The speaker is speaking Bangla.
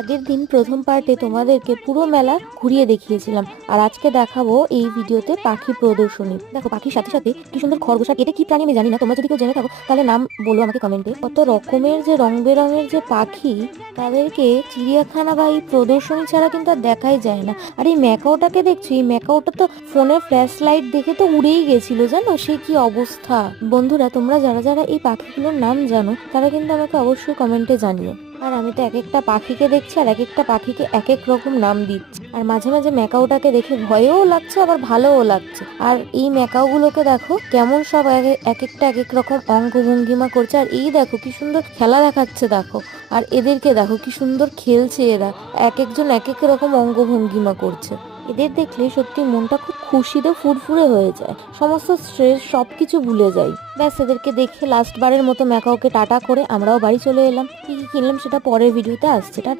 আগের দিন প্রথম পার্টে তোমাদেরকে পুরো মেলা ঘুরিয়ে দেখিয়েছিলাম, আর আজকে দেখাবো এই ভিডিওতে পাখি প্রদর্শনী। দেখো পাখির সাথে সাথে কি সুন্দর খরগোশ। আর এটা কি প্রাণী আমি জানি না, তোমরা যদি কেউ জেনে থাকো তাহলে নাম বলো আমাকে কমেন্টে। কত রকমের যে রং বেরঙের যে পাখি, তাদেরকে চিড়িয়াখানা বা এই প্রদর্শনী ছাড়া কিন্তু আর দেখাই যায় না। আর এই ম্যাকাওটাকে দেখছি, এই ম্যাকাওটা তো ফোনের ফ্ল্যাশ লাইট দেখে তো উড়েই গেছিল, জানো সে কি অবস্থা। বন্ধুরা, তোমরা যারা যারা এই পাখিগুলোর নাম জানো তারা কিন্তু আমাকে অবশ্যই কমেন্টে জানিও। আর আমি তো এক একটা পাখিকে দেখছি আর এক একটা পাখিকে এক এক রকম নাম দিচ্ছি। আর মাঝে মাঝে ম্যাকাওটাকে দেখে ভয়ও লাগছে আবার ভালোও লাগছে। আর এই ম্যাকাও গুলোকে দেখো কেমন সব এক একটা এক এক রকম অঙ্গভঙ্গিমা করছে। আর এই দেখো কি সুন্দর খেলা দেখাচ্ছে দেখো। আর এদেরকে দেখো কি সুন্দর খেলছে এরা, এক একজন এক এক রকম অঙ্গভঙ্গিমা করছে। এদের দেখলে সত্যি মনটা খুব খুশিতে ফুরফুরে হয়ে যায়, সমস্ত স্ট্রেস সবকিছু ভুলে যাই। ব্যাস, এদেরকে দেখে লাস্ট বারের মতো ম্যাকাওকে টাটা করে আমরাও বাড়ি চলে এলাম। কি কি কিনলাম সেটা পরের ভিডিওতে আসছে। টাটা।